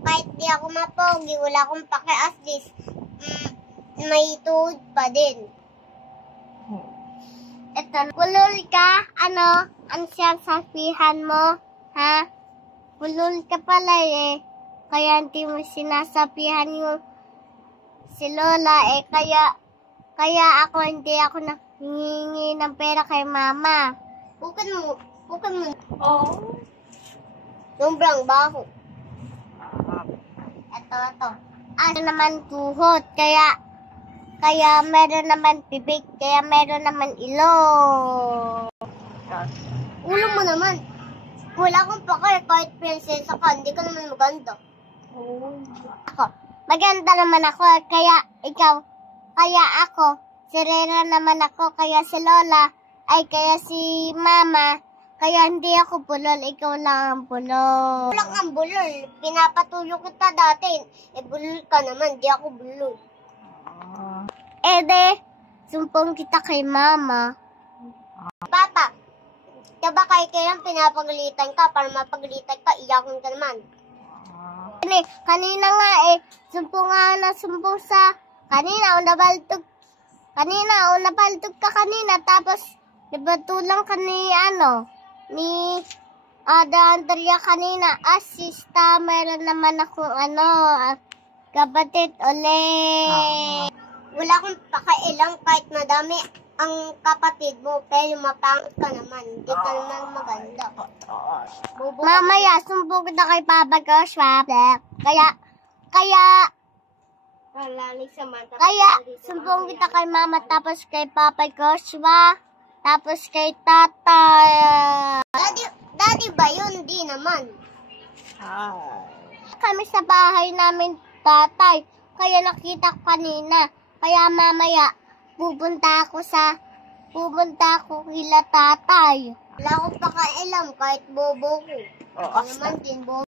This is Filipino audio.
Kahit di ako mapogi, wala akong paki-as this, may tuhod pa din. Eto, kulol ka? Ano siyang sasabihan mo? Ha? Kulol ka pala eh. Kaya hindi mo sinasabihan yung si Lola eh. Kaya hindi ako nanghihingi ng pera kay Mama. Bukan mo. Oh. Sobrang baho. Ito. Ano naman tuhod. Kaya meron naman bibig, kaya meron naman ilong. Ulo mo naman. Wala akong pake, kahit prinsesa ka, hindi ka naman maganda. Ako, maganda naman ako, kaya ako, sirera naman ako, kaya si Lola, kaya si Mama, kaya hindi ako bulol, ikaw lang ang bulol. Ikaw lang ang bulol, pinapatuyo kita dati, bulol ka naman, di ako bulol. Sumpong kita kay Mama. Papa, diba kailan pinapagalitan ka, para mapagalitan ka, iyakin ka naman. Kanina nga sumpong sa, kanina, nabaltog ka kanina, tapos, nabatulang ka ni Andrea kanina, asista, meron naman akong kapatid ulit. Wala akong pakailang kahit madami ang kapatid mo, pero mapangit ka naman. Hindi ka naman maganda. Mamaya, sumbong kita kay Papa Joshua. Kaya, sumbong kita kay Mama, tapos kay Papa Joshua, tapos kay Tatay. Daddy ba yun? Di naman. Kami sa bahay namin, Tatay. Kaya nakita ko kanina. Kaya mamaya, pupunta ako kila Tatay. Wala akong pakailam kahit bobo ko. Naman din bobo.